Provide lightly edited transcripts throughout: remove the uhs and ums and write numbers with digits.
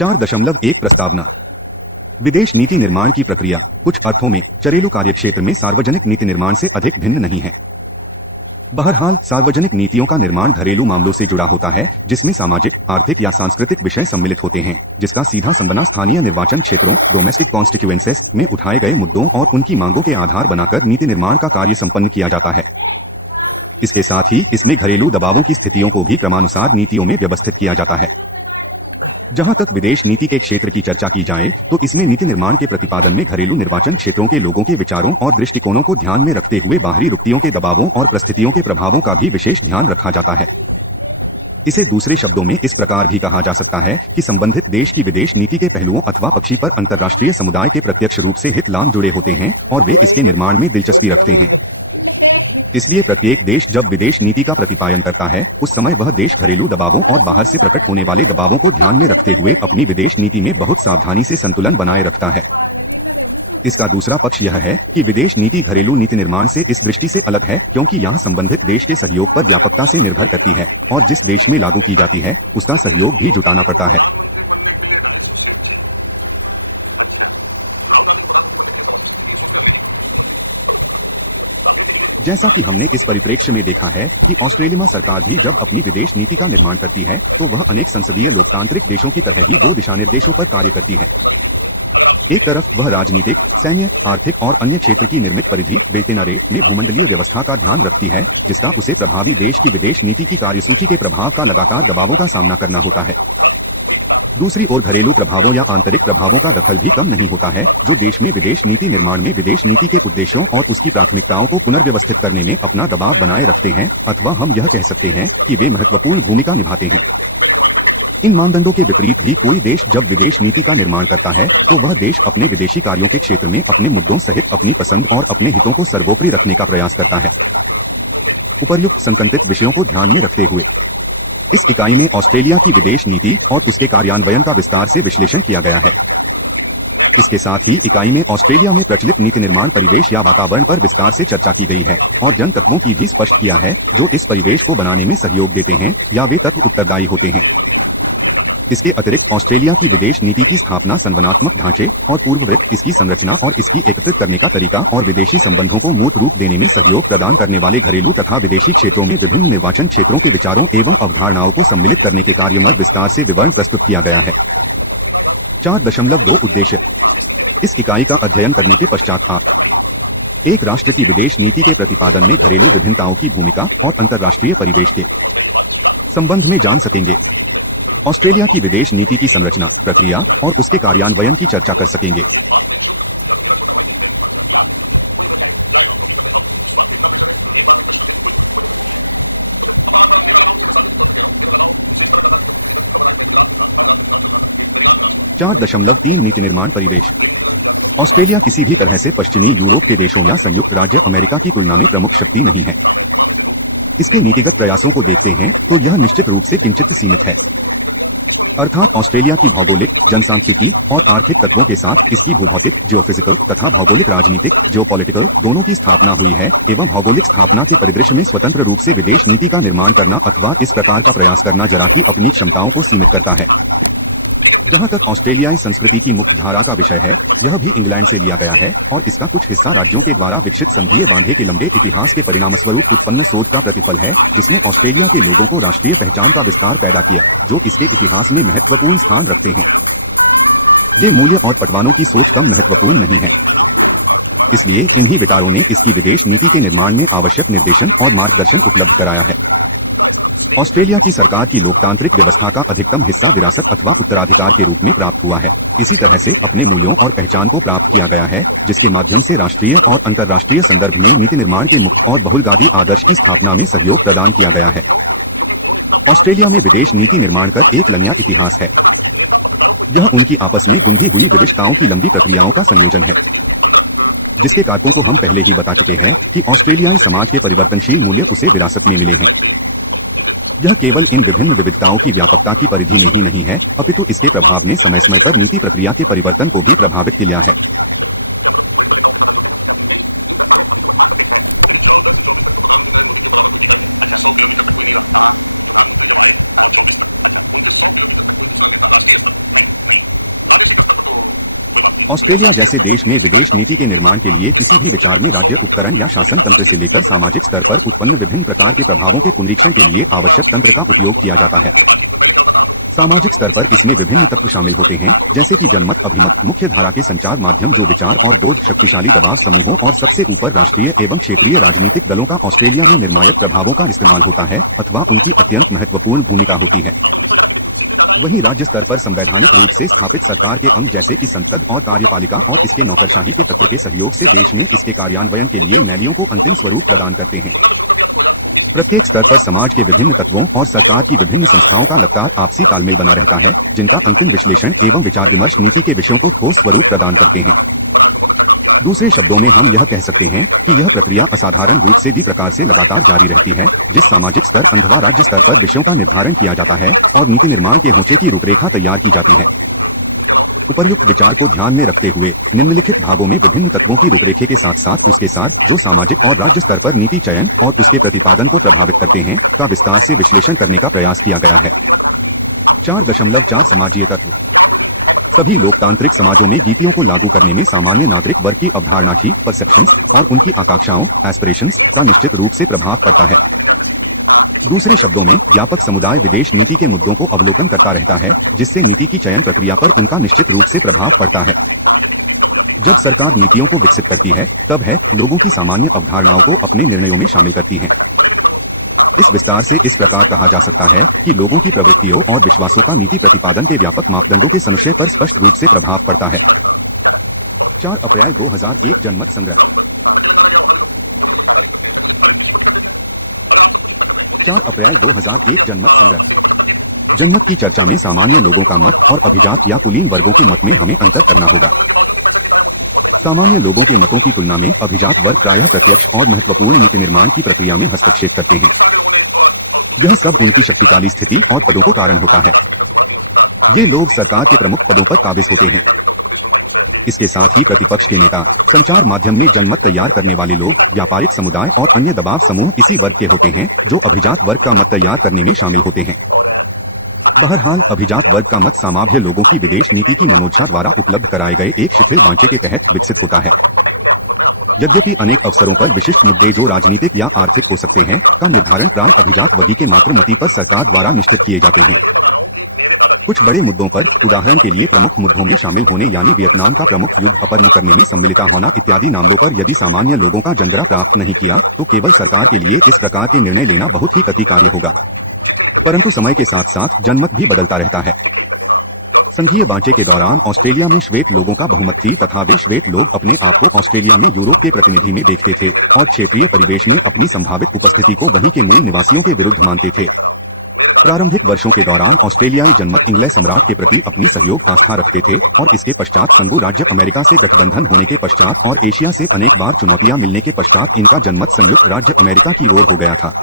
4.1 प्रस्तावना। विदेश नीति निर्माण की प्रक्रिया कुछ अर्थों में घरेलू कार्यक्षेत्र में सार्वजनिक नीति निर्माण से अधिक भिन्न नहीं है। बहरहाल सार्वजनिक नीतियों का निर्माण घरेलू मामलों से जुड़ा होता है, जिसमें सामाजिक, आर्थिक या सांस्कृतिक विषय सम्मिलित होते हैं, जिसका सीधा संबंध स्थानीय निर्वाचन क्षेत्रों डोमेस्टिक कॉन्स्टिट्यूएंसेस में उठाए गए मुद्दों और उनकी मांगों के आधार बनाकर नीति निर्माण का कार्य संपन्न किया जाता है। इसके साथ ही इसमें घरेलू दबावों की स्थितियों को भी क्रमानुसार नीतियों में व्यवस्थित किया जाता है। जहां तक विदेश नीति के क्षेत्र की चर्चा की जाए तो इसमें नीति निर्माण के प्रतिपादन में घरेलू निर्वाचन क्षेत्रों के लोगों के विचारों और दृष्टिकोणों को ध्यान में रखते हुए बाहरी रुकतियों के दबावों और परिस्थितियों के प्रभावों का भी विशेष ध्यान रखा जाता है। इसे दूसरे शब्दों में इस प्रकार भी कहा जा सकता है कि संबंधित देश की विदेश नीति के पहलुओं अथवा पक्षी पर अंतर्राष्ट्रीय समुदाय के प्रत्यक्ष रूप से हित लाभ जुड़े होते हैं और वे इसके निर्माण में दिलचस्पी रखते हैं। इसलिए प्रत्येक देश जब विदेश नीति का प्रतिपादन करता है उस समय वह देश घरेलू दबावों और बाहर से प्रकट होने वाले दबावों को ध्यान में रखते हुए अपनी विदेश नीति में बहुत सावधानी से संतुलन बनाए रखता है। इसका दूसरा पक्ष यह है कि विदेश नीति घरेलू नीति निर्माण से इस दृष्टि से अलग है क्योंकि यह संबंधित देश के सहयोग पर व्यापकता से निर्भर करती है और जिस देश में लागू की जाती है उसका सहयोग भी जुटाना पड़ता है। जैसा कि हमने इस परिप्रेक्ष्य में देखा है कि ऑस्ट्रेलिया सरकार भी जब अपनी विदेश नीति का निर्माण करती है तो वह अनेक संसदीय लोकतांत्रिक देशों की तरह ही 2 दिशानिर्देशों पर कार्य करती है। एक तरफ वह राजनीतिक, सैन्य, आर्थिक और अन्य क्षेत्र की निर्मित परिधि बेल्टेनारे में भूमंडलीय व्यवस्था का ध्यान रखती है, जिसका उसे प्रभावी देश की विदेश नीति की कार्यसूची के प्रभाव का लगातार दबावों का सामना करना होता है। दूसरी ओर घरेलू प्रभावों या आंतरिक प्रभावों का दखल भी कम नहीं होता है, जो देश में विदेश नीति निर्माण में विदेश नीति के उद्देश्यों और उसकी प्राथमिकताओं को पुनर्व्यवस्थित करने में अपना दबाव बनाए रखते हैं, अथवा हम यह कह सकते हैं कि वे महत्वपूर्ण भूमिका निभाते हैं। इन मानदंडों के विपरीत भी कोई देश जब विदेश नीति का निर्माण करता है तो वह देश अपने विदेशी कार्यों के क्षेत्र में अपने मुद्दों सहित अपनी पसंद और अपने हितों को सर्वोपरि रखने का प्रयास करता है। उपर्युक्त संकंतित विषयों को ध्यान में रखते हुए इस इकाई में ऑस्ट्रेलिया की विदेश नीति और उसके कार्यान्वयन का विस्तार से विश्लेषण किया गया है। इसके साथ ही इकाई में ऑस्ट्रेलिया में प्रचलित नीति निर्माण परिवेश या वातावरण पर विस्तार से चर्चा की गई है और जन तत्वों की भी स्पष्ट किया है जो इस परिवेश को बनाने में सहयोग देते हैं या वे तत्व उत्तरदायी होते हैं। इसके अतिरिक्त ऑस्ट्रेलिया की विदेश नीति की स्थापना, संवहनात्मक ढांचे और पूर्ववृत्त, इसकी संरचना और इसकी एकत्रित करने का तरीका और विदेशी संबंधों को मूर्त रूप देने में सहयोग प्रदान करने वाले घरेलू तथा विदेशी क्षेत्रों में विभिन्न निर्वाचन क्षेत्रों के विचारों एवं अवधारणाओं को सम्मिलित करने के कार्य में विस्तार से विवरण प्रस्तुत किया गया है। 4.2 उद्देश्य। इस इकाई का अध्ययन करने के पश्चात आप एक राष्ट्र की विदेश नीति के प्रतिपादन में घरेलू विभिन्नताओं की भूमिका और अंतर्राष्ट्रीय परिवेश के संबंध में जान सकेंगे। ऑस्ट्रेलिया की विदेश नीति की संरचना, प्रक्रिया और उसके कार्यान्वयन की चर्चा कर सकेंगे। चार दशमलव 3 नीति निर्माण परिवेश। ऑस्ट्रेलिया किसी भी तरह से पश्चिमी यूरोप के देशों या संयुक्त राज्य अमेरिका की तुलना में प्रमुख शक्ति नहीं है। इसके नीतिगत प्रयासों को देखते हैं तो यह निश्चित रूप से किंचित सीमित है। अर्थात ऑस्ट्रेलिया की भौगोलिक, जनसांख्यिकी और आर्थिक तत्वों के साथ इसकी भूभौतिक, जियोफिजिकल तथा भौगोलिक राजनीतिक, जियोपॉलिटिकल दोनों की स्थापना हुई है एवं भौगोलिक स्थापना के परिदृश्य में स्वतंत्र रूप से विदेश नीति का निर्माण करना अथवा इस प्रकार का प्रयास करना जरा की अपनी क्षमताओं को सीमित करता है। जहां तक ऑस्ट्रेलियाई संस्कृति की मुख्य धारा का विषय है, यह भी इंग्लैंड से लिया गया है और इसका कुछ हिस्सा राज्यों के द्वारा विकसित संघीय बांधे के लंबे इतिहास के परिणामस्वरूप उत्पन्न सोच का प्रतिफल है, जिसने ऑस्ट्रेलिया के लोगों को राष्ट्रीय पहचान का विस्तार पैदा किया, जो इसके इतिहास में महत्वपूर्ण स्थान रखते हैं। ये मूल्य और पटवानों की सोच कम महत्वपूर्ण नहीं है। इसलिए इन्हीं विचारों ने इसकी विदेश नीति के निर्माण में आवश्यक निर्देशन और मार्गदर्शन उपलब्ध कराया है। ऑस्ट्रेलिया की सरकार की लोकतांत्रिक व्यवस्था का अधिकतम हिस्सा विरासत अथवा उत्तराधिकार के रूप में प्राप्त हुआ है। इसी तरह से अपने मूल्यों और पहचान को प्राप्त किया गया है, जिसके माध्यम से राष्ट्रीय और अंतर्राष्ट्रीय संदर्भ में नीति निर्माण के मुक्त और बहुलवादी आदर्श की स्थापना में सहयोग प्रदान किया गया है। ऑस्ट्रेलिया में विदेश नीति निर्माण का एक लंबा इतिहास है। यह उनकी आपस में गुंथी हुई विविधताओं की लंबी प्रक्रियाओं का संयोजन है, जिसके कारकों को हम पहले ही बता चुके हैं कि ऑस्ट्रेलियाई समाज के परिवर्तनशील मूल्य उसे विरासत में मिले हैं। यह केवल इन विभिन्न विविधताओं की व्यापकता की परिधि में ही नहीं है, अपितु इसके प्रभाव ने समय समय पर नीति प्रक्रिया के परिवर्तन को भी प्रभावित किया है। ऑस्ट्रेलिया जैसे देश में विदेश नीति के निर्माण के लिए किसी भी विचार में राज्य उपकरण या शासन तंत्र से लेकर सामाजिक स्तर पर उत्पन्न विभिन्न प्रकार के प्रभावों के पुनरीक्षण के लिए आवश्यक तंत्र का उपयोग किया जाता है। सामाजिक स्तर पर इसमें विभिन्न तत्व शामिल होते हैं, जैसे कि जनमत, अभिमत, मुख्य धारा के संचार माध्यम जो विचार और बोध, शक्तिशाली दबाव समूहों और सबसे ऊपर राष्ट्रीय एवं क्षेत्रीय राजनीतिक दलों का ऑस्ट्रेलिया में निर्णायक प्रभावों का इस्तेमाल होता है अथवा उनकी अत्यंत महत्वपूर्ण भूमिका होती है। वहीं राज्य स्तर पर संवैधानिक रूप से स्थापित सरकार के अंग जैसे कि संसद और कार्यपालिका और इसके नौकरशाही के तंत्र के सहयोग से देश में इसके कार्यान्वयन के लिए नीतियों को अंतिम स्वरूप प्रदान करते हैं। प्रत्येक स्तर पर समाज के विभिन्न तत्वों और सरकार की विभिन्न संस्थाओं का लगातार आपसी तालमेल बना रहता है, जिनका अंतिम विश्लेषण एवं विचार विमर्श नीति के विषयों को ठोस स्वरूप प्रदान करते हैं। दूसरे शब्दों में हम यह कह सकते हैं कि यह प्रक्रिया असाधारण रूप से भी प्रकार से लगातार जारी रहती है, जिस सामाजिक स्तर अथवा राज्य स्तर पर विषयों का निर्धारण किया जाता है और नीति निर्माण के होंचे की रूपरेखा तैयार की जाती है। उपर्युक्त विचार को ध्यान में रखते हुए निम्नलिखित भागों में विभिन्न तत्वों की रूपरेखे के साथ साथ उसके सार जो सामाजिक और राज्य स्तर पर नीति चयन और उसके प्रतिपादन को प्रभावित करते हैं का विस्तार से विश्लेषण करने का प्रयास किया गया है। 4.4 समाजीय तत्व। सभी लोकतांत्रिक समाजों में नीतियों को लागू करने में सामान्य नागरिक वर्ग की अवधारणा की परसेप्शंस और उनकी आकांक्षाओं एस्पिरेशंस का निश्चित रूप से प्रभाव पड़ता है। दूसरे शब्दों में व्यापक समुदाय विदेश नीति के मुद्दों को अवलोकन करता रहता है, जिससे नीति की चयन प्रक्रिया पर उनका निश्चित रूप से प्रभाव पड़ता है। जब सरकार नीतियों को विकसित करती है तब है लोगों की सामान्य अवधारणाओं को अपने निर्णयों में शामिल करती है। इस विस्तार से इस प्रकार कहा जा सकता है कि लोगों की प्रवृत्तियों और विश्वासों का नीति प्रतिपादन के व्यापक मापदंडों के संशय पर स्पष्ट रूप से प्रभाव पड़ता है। 4 अप्रैल 2001 जनमत संग्रह। 4 अप्रैल 2001 जनमत संग्रह। जनमत की चर्चा में सामान्य लोगों का मत और अभिजात या कुलीन वर्गों के मत में हमें अंतर करना होगा। सामान्य लोगों के मतों की तुलना में अभिजात वर्ग प्रायः प्रत्यक्ष और महत्वपूर्ण नीति निर्माण की प्रक्रिया में हस्तक्षेप करते हैं। यह सब उनकी शक्तिशाली स्थिति और पदों को कारण होता है। ये लोग सरकार के प्रमुख पदों पर काबिज होते हैं। इसके साथ ही प्रतिपक्ष के नेता, संचार माध्यम में जनमत तैयार करने वाले लोग, व्यापारिक समुदाय और अन्य दबाव समूह इसी वर्ग के होते हैं जो अभिजात वर्ग का मत तैयार करने में शामिल होते हैं। बहरहाल अभिजात वर्ग का मत सामान्य लोगों की विदेश नीति की मनोदशा द्वारा उपलब्ध कराए गए एक शिथिल ढांचे के तहत विकसित होता है। यद्यपि अनेक अवसरों पर विशिष्ट मुद्दे जो राजनीतिक या आर्थिक हो सकते हैं का निर्धारण प्राय अभिजात वर्गीय के मात्र मति पर सरकार द्वारा निश्चित किए जाते हैं। कुछ बड़े मुद्दों पर, उदाहरण के लिए प्रमुख मुद्दों में शामिल होने यानी वियतनाम का प्रमुख युद्ध अपरम करने में सम्मिलित होना इत्यादि मामलों पर यदि सामान्य लोगों का जनगणना प्राप्त नहीं किया तो केवल सरकार के लिए इस प्रकार के निर्णय लेना बहुत ही कठिन कार्य होगा। परंतु समय के साथ साथ जनमत भी बदलता रहता है। संघीय बांचे के दौरान ऑस्ट्रेलिया में श्वेत लोगों का बहुमत थी तथा वे श्वेत लोग अपने आप को ऑस्ट्रेलिया में यूरोप के प्रतिनिधि में देखते थे और क्षेत्रीय परिवेश में अपनी संभावित उपस्थिति को वहीं के मूल निवासियों के विरुद्ध मानते थे। प्रारंभिक वर्षों के दौरान ऑस्ट्रेलियाई जनमत इंग्लैंड सम्राट के प्रति अपनी सहयोग आस्था रखते थे और इसके पश्चात संघ राज्य अमेरिका से गठबंधन होने के पश्चात और एशिया से अनेक बार चुनौतियां मिलने के पश्चात इनका जनमत संयुक्त राज्य अमेरिका की ओर हो गया था।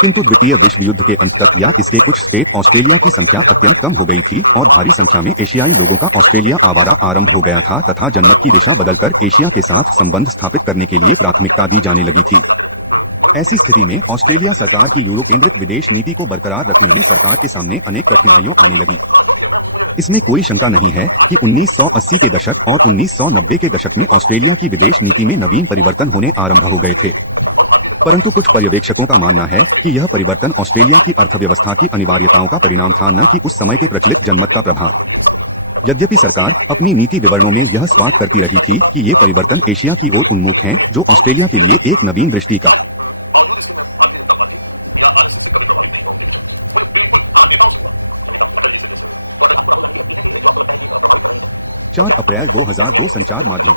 किंतु द्वितीय विश्व युद्ध के अंत तक या इसके कुछ स्टेट ऑस्ट्रेलिया की संख्या अत्यंत कम हो गई थी और भारी संख्या में एशियाई लोगों का ऑस्ट्रेलिया आवारा आरंभ हो गया था तथा जनमत की दिशा बदलकर एशिया के साथ संबंध स्थापित करने के लिए प्राथमिकता दी जाने लगी थी। ऐसी स्थिति में ऑस्ट्रेलिया सरकार की यूरो केंद्रित विदेश नीति को बरकरार रखने में सरकार के सामने अनेक कठिनाइयां आने लगी। इसमें कोई शंका नहीं है कि 1980 के दशक और 1990 के दशक में ऑस्ट्रेलिया की विदेश नीति में नवीन परिवर्तन होने आरंभ हो गए थे। परंतु कुछ पर्यवेक्षकों का मानना है कि यह परिवर्तन ऑस्ट्रेलिया की अर्थव्यवस्था की अनिवार्यताओं का परिणाम था, न कि उस समय के प्रचलित जनमत का प्रभाव। यद्यपि सरकार अपनी नीति विवरणों में यह स्वागत करती रही थी कि ये परिवर्तन एशिया की ओर उन्मुख हैं, जो ऑस्ट्रेलिया के लिए एक नवीन दृष्टि का 4 अप्रैल 2002 संचार माध्यम।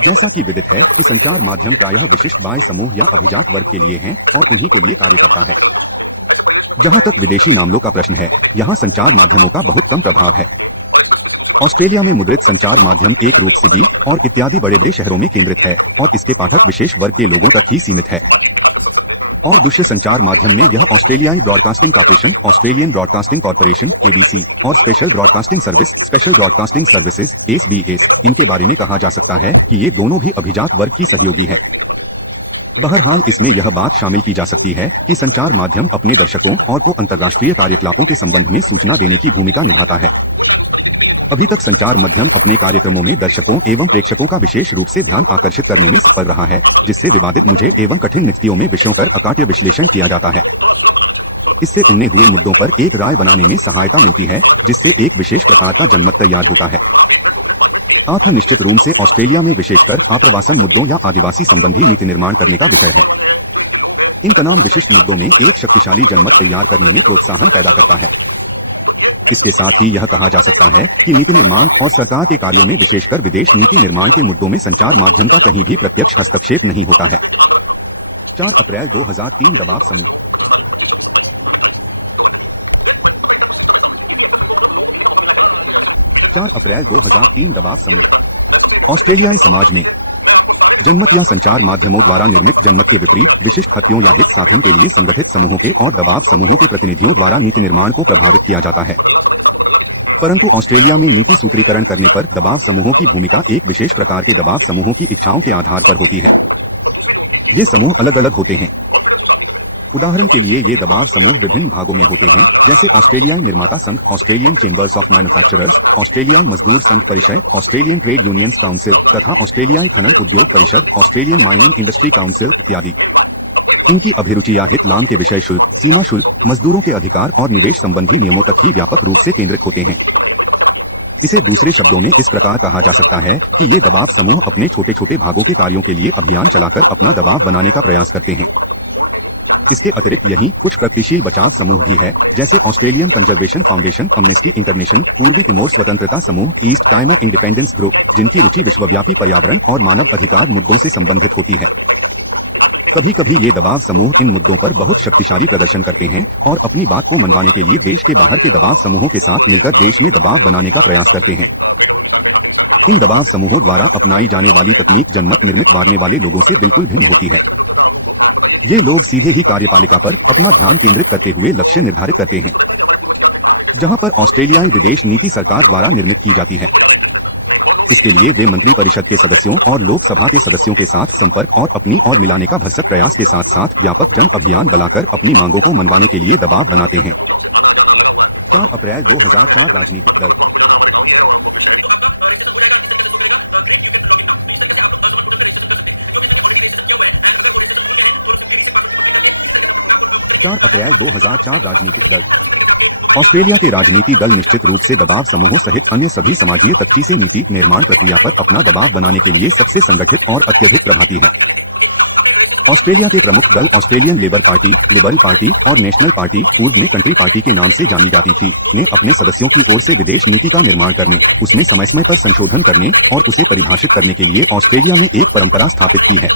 जैसा कि विदित है कि संचार माध्यम प्रायः विशिष्ट बाय समूह या अभिजात वर्ग के लिए हैं और उन्हीं को लिए कार्य करता है। जहां तक विदेशी मामलों का प्रश्न है, यहां संचार माध्यमों का बहुत कम प्रभाव है। ऑस्ट्रेलिया में मुद्रित संचार माध्यम एक रूप सिडनी और इत्यादि बड़े बड़े शहरों में केंद्रित है और इसके पाठक विशेष वर्ग के लोगों तक ही सीमित है। और दूसरे संचार माध्यम में यह ऑस्ट्रेलियाई broadcasting corporation, Australian broadcasting corporation (ABC) और special broadcasting service, special broadcasting services (SBS) इनके बारे में कहा जा सकता है कि ये दोनों भी अभिजात वर्ग की सहयोगी है। बहरहाल इसमें यह बात शामिल की जा सकती है कि संचार माध्यम अपने दर्शकों और को अंतर्राष्ट्रीय कार्यकलापों के संबंध में सूचना देने की भूमिका निभाता है। अभी तक संचार माध्यम अपने कार्यक्रमों में दर्शकों एवं प्रेक्षकों का विशेष रूप से ध्यान आकर्षित करने में सफल रहा है, जिससे विवादित मुझे एवं कठिन नीतियों में विषयों पर अकाट्य विश्लेषण किया जाता है। इससे उन्ने हुए मुद्दों पर एक राय बनाने में सहायता मिलती है, जिससे एक विशेष प्रकार का जनमत तैयार होता है। आत्म निश्चित रूप से ऑस्ट्रेलिया में विशेषकर आप्रवासन मुद्दों या आदिवासी संबंधी नीति निर्माण करने का विषय है। इनका नाम विशिष्ट मुद्दों में एक शक्तिशाली जनमत तैयार करने में प्रोत्साहन पैदा करता है। इसके साथ ही यह कहा जा सकता है कि नीति निर्माण और सरकार के कार्यों में विशेषकर विदेश नीति निर्माण के मुद्दों में संचार माध्यम का कहीं भी प्रत्यक्ष हस्तक्षेप नहीं होता है। 4 अप्रैल 2003 दबाव समूह। 4 अप्रैल 2003 दबाव समूह। ऑस्ट्रेलियाई समाज में जनमत या संचार माध्यमों द्वारा निर्मित जनमत के विपरीत विशिष्ट हत्यों या हित साधन के लिए संगठित समूहों के और दबाव समूहों के प्रतिनिधियों द्वारा नीति निर्माण को प्रभावित किया जाता है। परंतु ऑस्ट्रेलिया में नीति सूत्रीकरण करने पर दबाव समूहों की भूमिका एक विशेष प्रकार के दबाव समूहों की इच्छाओं के आधार पर होती है। ये समूह अलग अलग होते हैं। उदाहरण के लिए ये दबाव समूह विभिन्न भागों में होते हैं, जैसे ऑस्ट्रेलियाई निर्माता संघ, ऑस्ट्रेलियन चेंबर्स ऑफ मैन्युफैक्चरर्स, ऑस्ट्रेलियाई मजदूर संघ परिषद, ऑस्ट्रेलियन ट्रेड यूनियंस काउंसिल तथा ऑस्ट्रेलियाई खनन उद्योग परिषद, ऑस्ट्रेलियन माइनिंग इंडस्ट्री काउंसिल इत्यादि। इनकी अभिरुचि या हित लाम के विषय शुल्क, सीमा शुल्क, मजदूरों के अधिकार और निवेश संबंधी नियमों तक ही व्यापक रूप से केंद्रित होते हैं। इसे दूसरे शब्दों में इस प्रकार कहा जा सकता है कि ये दबाव समूह अपने छोटे छोटे भागों के कार्यों के लिए अभियान चलाकर अपना दबाव बनाने का प्रयास करते हैं। इसके अतिरिक्त यही कुछ प्रगतिशील बचाव समूह भी है, जैसे Australian conservation foundation, Amnesty international, पूर्वी तिमोर स्वतंत्रता समूह, ईस्ट टाइमर इंडिपेंडेंस ग्रुप, जिनकी रुचि विश्वव्यापी पर्यावरण और मानव अधिकार मुद्दों से संबंधित होती है। कभी कभी ये दबाव समूह इन मुद्दों पर बहुत शक्तिशाली प्रदर्शन करते हैं और अपनी बात को मनवाने के लिए देश के बाहर के दबाव समूहों के साथ मिलकर देश में दबाव बनाने का प्रयास करते हैं। इन दबाव समूहों द्वारा अपनाई जाने वाली तकनीक जनमत निर्मित मारने वाले लोगों से बिल्कुल भिन्न होती है। ये लोग सीधे ही कार्यपालिका पर अपना ध्यान केंद्रित करते हुए लक्ष्य निर्धारित करते हैं, जहां पर ऑस्ट्रेलियाई विदेश नीति सरकार द्वारा निर्मित की जाती है। इसके लिए वे मंत्री परिषद के सदस्यों और लोकसभा के सदस्यों के साथ संपर्क और अपनी और मिलाने का भरसक प्रयास के साथ साथ व्यापक जन अभियान बनाकर अपनी मांगों को मनवाने के लिए दबाव बनाते हैं। 4 अप्रैल 2004 राजनीतिक दल। 4 अप्रैल 2004 राजनीतिक दल। ऑस्ट्रेलिया के राजनीति दल निश्चित रूप से दबाव समूहों सहित अन्य सभी समाजीय तच्ची से नीति निर्माण प्रक्रिया पर अपना दबाव बनाने के लिए सबसे संगठित और अत्यधिक प्रभावी है। ऑस्ट्रेलिया के प्रमुख दल Australian labour party, liberal party और नेशनल पार्टी, पूर्व में कंट्री पार्टी के नाम से जानी जाती थी, ने अपने सदस्यों की ओर से विदेश नीति का निर्माण करने, उसमें समय समय पर संशोधन करने और उसे परिभाषित करने के लिए ऑस्ट्रेलिया में एक परंपरा स्थापित की है।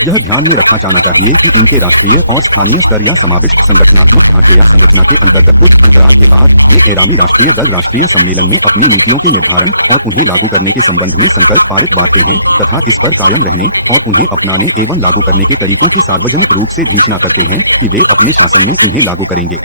यह ध्यान में रखा जाना चाहिए कि इनके राष्ट्रीय और स्थानीय स्तर या समाविष्ट संगठनात्मक ढांचे या संरचना के अंतर्गत कुछ अंतराल के बाद ये एरामी राष्ट्रीय दल राष्ट्रीय सम्मेलन में अपनी नीतियों के निर्धारण और उन्हें लागू करने के संबंध में संकल्प पारित बांटते हैं तथा इस पर कायम रहने और उन्हें अपनाने एवं लागू करने के तरीकों की सार्वजनिक रूप से घोषणा करते हैं कि वे अपने शासन में इन्हें लागू करेंगे।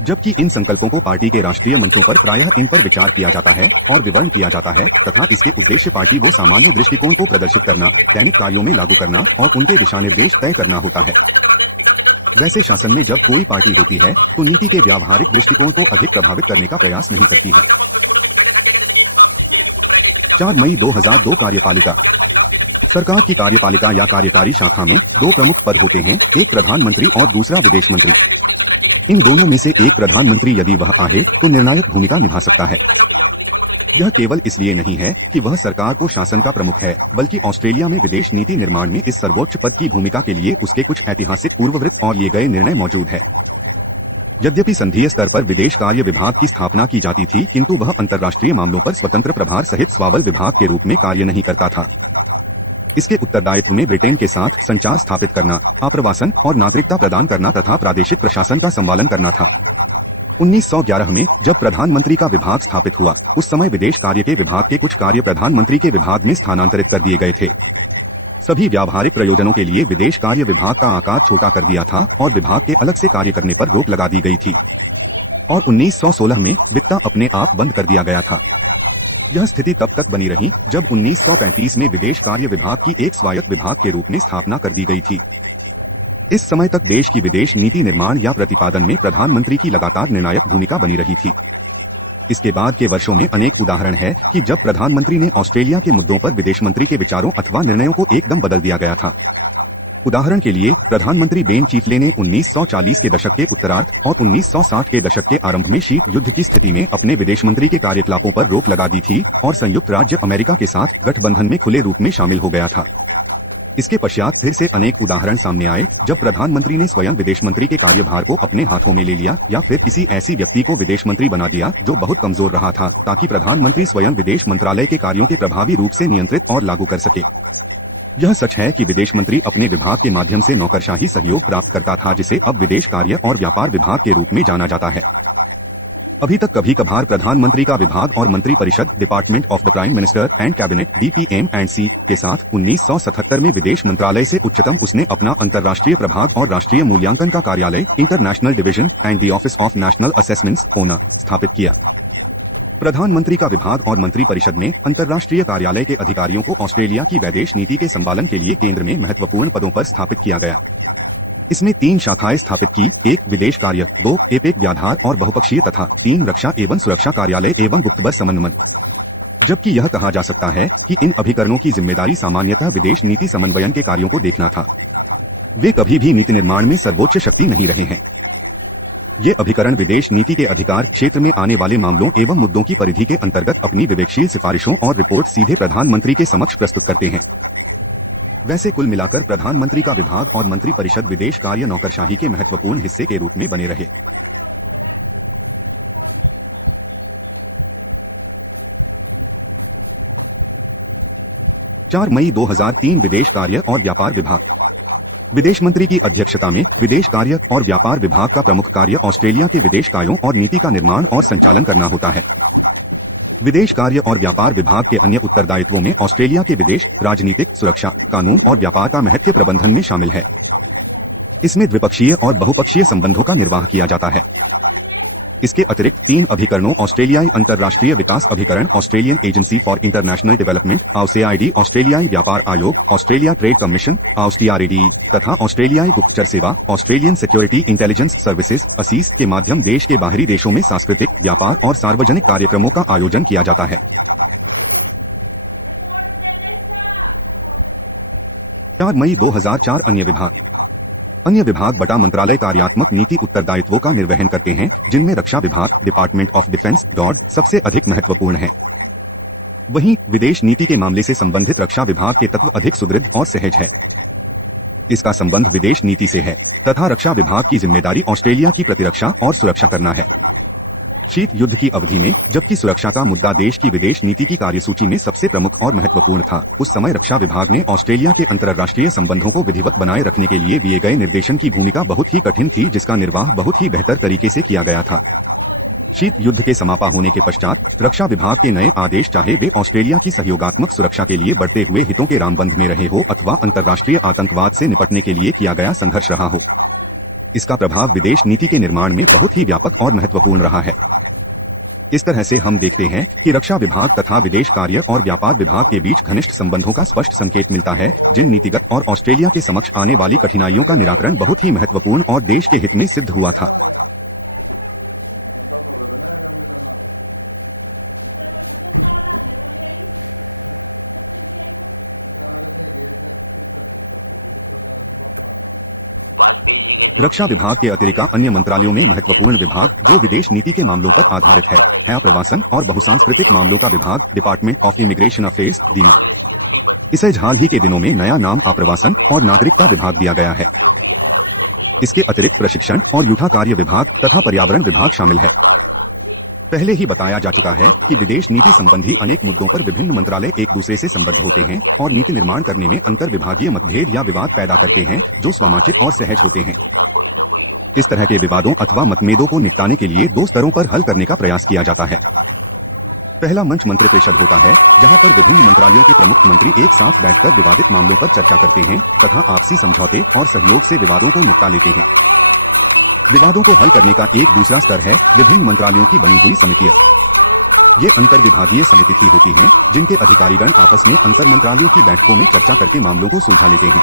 जबकि इन संकल्पों को पार्टी के राष्ट्रीय मंचों पर प्रायः इन पर विचार किया जाता है और विवरण किया जाता है तथा इसके उद्देश्य पार्टी वो सामान्य दृष्टिकोण को प्रदर्शित करना, दैनिक कार्यों में लागू करना और उनके दिशा निर्देश तय करना होता है। वैसे शासन में जब कोई पार्टी होती है तो नीति के व्यावहारिक दृष्टिकोण को अधिक प्रभावित करने का प्रयास नहीं करती है। 4 मई 2002 कार्यपालिका। सरकार की कार्यपालिका या कार्यकारी शाखा में 2 प्रमुख पद होते हैं, एक प्रधानमंत्री और दूसरा विदेश मंत्री। इन दोनों में से एक प्रधानमंत्री यदि वह आए तो निर्णायक भूमिका निभा सकता है। यह केवल इसलिए नहीं है कि वह सरकार को शासन का प्रमुख है, बल्कि ऑस्ट्रेलिया में विदेश नीति निर्माण में इस सर्वोच्च पद की भूमिका के लिए उसके कुछ ऐतिहासिक पूर्ववृत्त और लिए गए निर्णय मौजूद है। यद्यपि संघीय स्तर पर विदेश कार्य विभाग की स्थापना की जाती थी, किंतु वह अंतर्राष्ट्रीय मामलों पर स्वतंत्र प्रभार सहित स्वावल विभाग के रूप में कार्य नहीं करता था। इसके उत्तरदायित्व में ब्रिटेन के साथ संचार स्थापित करना, आप्रवासन और नागरिकता प्रदान करना तथा प्रादेशिक प्रशासन का संचालन करना था। 1911 में जब प्रधानमंत्री का विभाग स्थापित हुआ, उस समय विदेश कार्य के विभाग के कुछ कार्य प्रधानमंत्री के विभाग में स्थानांतरित कर दिए गए थे। सभी व्यावहारिक प्रयोजनों के लिए विदेश कार्य विभाग का आकार छोटा कर दिया था और विभाग के अलग से कार्य करने पर रोक लगा दी गई थी और 1916 में वित्ता अपने आप बंद कर दिया गया था। यह स्थिति तब तक बनी रही जब 1935 में विदेश कार्य विभाग की एक स्वायत्त विभाग के रूप में स्थापना कर दी गई थी। इस समय तक देश की विदेश नीति निर्माण या प्रतिपादन में प्रधानमंत्री की लगातार निर्णायक भूमिका बनी रही थी। इसके बाद के वर्षों में अनेक उदाहरण है कि जब प्रधानमंत्री ने ऑस्ट्रेलिया के मुद्दों पर विदेश मंत्री के विचारों अथवा निर्णयों को एकदम बदल दिया गया था। उदाहरण के लिए प्रधानमंत्री बेन चीफले ने 1940 के दशक के उत्तरार्ध और 1960 के दशक के आरंभ में शीत युद्ध की स्थिति में अपने विदेश मंत्री के कार्यकलापों पर रोक लगा दी थी और संयुक्त राज्य अमेरिका के साथ गठबंधन में खुले रूप में शामिल हो गया था। इसके पश्चात फिर से अनेक उदाहरण सामने आए जब प्रधानमंत्री ने स्वयं विदेश मंत्री के कार्यभार को अपने हाथों में ले लिया या फिर किसी ऐसी व्यक्ति को विदेश मंत्री बना दिया जो बहुत कमजोर रहा था, ताकि प्रधानमंत्री स्वयं विदेश मंत्रालय के कार्यों के प्रभावी रूप से नियंत्रित और लागू कर सके। यह सच है कि विदेश मंत्री अपने विभाग के माध्यम से नौकरशाही सहयोग प्राप्त करता था, जिसे अब विदेश कार्य और व्यापार विभाग के रूप में जाना जाता है। अभी तक कभी कभार प्रधानमंत्री का विभाग और मंत्री परिषद department of the prime minister and cabinet DPM&C के साथ 1977 में विदेश मंत्रालय से उच्चतम उसने अपना अंतर्राष्ट्रीय प्रभाग और राष्ट्रीय मूल्यांकन का कार्यालय international division and the office of national assessments Poona स्थापित किया। प्रधानमंत्री का विभाग और मंत्री परिषद में अंतर्राष्ट्रीय कार्यालय के अधिकारियों को ऑस्ट्रेलिया की वैदेश नीति के संचालन के लिए केंद्र में महत्वपूर्ण पदों पर स्थापित किया गया। इसमें 3 शाखाएं स्थापित की, 1 विदेश कार्य, 2 एपेक व्यापार और बहुपक्षीय तथा 3 रक्षा एवं सुरक्षा कार्यालय एवं गुप्तबर समन्वय। जबकि यह कहा जा सकता है कि इन अभिकरणों की जिम्मेदारी सामान्यतः विदेश नीति समन्वयन के कार्यों को देखना था। वे कभी भी नीति निर्माण में सर्वोच्च शक्ति नहीं रहे हैं। ये अभिकरण विदेश नीति के अधिकार क्षेत्र में आने वाले मामलों एवं मुद्दों की परिधि के अंतर्गत अपनी विवेकशील सिफारिशों और रिपोर्ट सीधे प्रधानमंत्री के समक्ष प्रस्तुत करते हैं। वैसे कुल मिलाकर प्रधानमंत्री का विभाग और मंत्री परिषद विदेश कार्य नौकरशाही के महत्वपूर्ण हिस्से के रूप में बने रहे। 4 मई 2003 विदेश कार्य और व्यापार विभाग। विदेश मंत्री की अध्यक्षता में विदेश कार्य और व्यापार विभाग का प्रमुख कार्य ऑस्ट्रेलिया के विदेश कार्यों और नीति का निर्माण और संचालन करना होता है। विदेश कार्य और व्यापार विभाग के अन्य उत्तरदायित्वों में ऑस्ट्रेलिया के विदेश, राजनीतिक, सुरक्षा, कानून और व्यापार का महत्व प्रबंधन में शामिल है। इसमें द्विपक्षीय और बहुपक्षीय संबंधों का निर्वाह किया जाता है। इसके अतिरिक्त 3 अभिकरणों ऑस्ट्रेलियाई अंतर्राष्ट्रीय विकास अभिकरण, Australian agency for international development (AUSAID), ऑस्ट्रेलियाई व्यापार आयोग, ऑस्ट्रेलिया ट्रेड कमीशन (AUSTRADE) तथा ऑस्ट्रेलियाई गुप्तचर सेवा, Australian security intelligence services (ASIS) के माध्यम देश के बाहरी देशों में सांस्कृतिक, व्यापार और सार्वजनिक कार्यक्रमों का आयोजन किया जाता है। 4 मई 2004 अन्य विभाग। अन्य विभाग बटा मंत्रालय कार्यात्मक नीति उत्तरदायित्वों का निर्वहन करते हैं, जिनमें रक्षा विभाग डिपार्टमेंट ऑफ डिफेंस (DOD) सबसे अधिक महत्वपूर्ण है। वहीं विदेश नीति के मामले से संबंधित रक्षा विभाग के तत्व अधिक सुदृढ़ और सहज है। इसका संबंध विदेश नीति से है तथा रक्षा विभाग की जिम्मेदारी ऑस्ट्रेलिया की प्रतिरक्षा और सुरक्षा करना है। शीत युद्ध की अवधि में जबकि सुरक्षा का मुद्दा देश की विदेश नीति की कार्यसूची में सबसे प्रमुख और महत्वपूर्ण था, उस समय रक्षा विभाग ने ऑस्ट्रेलिया के अंतर्राष्ट्रीय संबंधों को विधिवत बनाए रखने के लिए दिए गए निर्देशन की भूमिका बहुत ही कठिन थी, जिसका निर्वाह बहुत ही बेहतर तरीके से किया गया था। शीत युद्ध के समापन होने के पश्चात रक्षा विभाग के नए आदेश, चाहे वे ऑस्ट्रेलिया की सहयोगात्मक सुरक्षा के लिए बढ़ते हुए हितों के रामबंध में रहे हो अथवा अंतर्राष्ट्रीय आतंकवाद से निपटने के लिए किया गया संघर्ष रहा हो, इसका प्रभाव विदेश नीति के निर्माण में बहुत ही व्यापक और महत्वपूर्ण रहा है। इस तरह से हम देखते हैं कि रक्षा विभाग तथा विदेश कार्य और व्यापार विभाग के बीच घनिष्ठ संबंधों का स्पष्ट संकेत मिलता है, जिन नीतिगत और ऑस्ट्रेलिया के समक्ष आने वाली कठिनाइयों का निराकरण बहुत ही महत्वपूर्ण और देश के हित में सिद्ध हुआ था। रक्षा विभाग के अतिरिक्त अन्य मंत्रालयों में महत्वपूर्ण विभाग जो विदेश नीति के मामलों पर आधारित है प्रवासन और बहुसांस्कृतिक मामलों का विभाग, department of immigration affairs (DIMA). इसे हाल ही के दिनों में नया नाम आप्रवासन और नागरिकता विभाग दिया गया है। इसके अतिरिक्त प्रशिक्षण और युद्ध कार्य विभाग तथा पर्यावरण विभाग शामिल है। पहले ही बताया जा चुका है कि विदेश नीति संबंधी अनेक मुद्दों पर विभिन्न मंत्रालय एक दूसरे से संबद्ध होते हैं और नीति निर्माण करने में अंतर विभागीय मतभेद या विवाद पैदा करते हैं, जो स्वमाचिक और सहज होते हैं। इस तरह के विवादों अथवा मतभेदों को निपटाने के लिए 2 स्तरों पर हल करने का प्रयास किया जाता है। पहला मंच मंत्रिपरिषद होता है, जहां पर विभिन्न मंत्रालयों के प्रमुख मंत्री एक साथ बैठकर विवादित मामलों पर चर्चा करते हैं तथा आपसी समझौते और सहयोग से विवादों को निपटा लेते हैं। विवादों को हल करने का एक दूसरा स्तर है विभिन्न मंत्रालयों की बनी हुई समितियां। ये अंतर विभागीय समिति होती हैं, जिनके अधिकारीगण आपस में अंतर मंत्रालयों की बैठकों में चर्चा करके मामलों को सुलझा लेते हैं।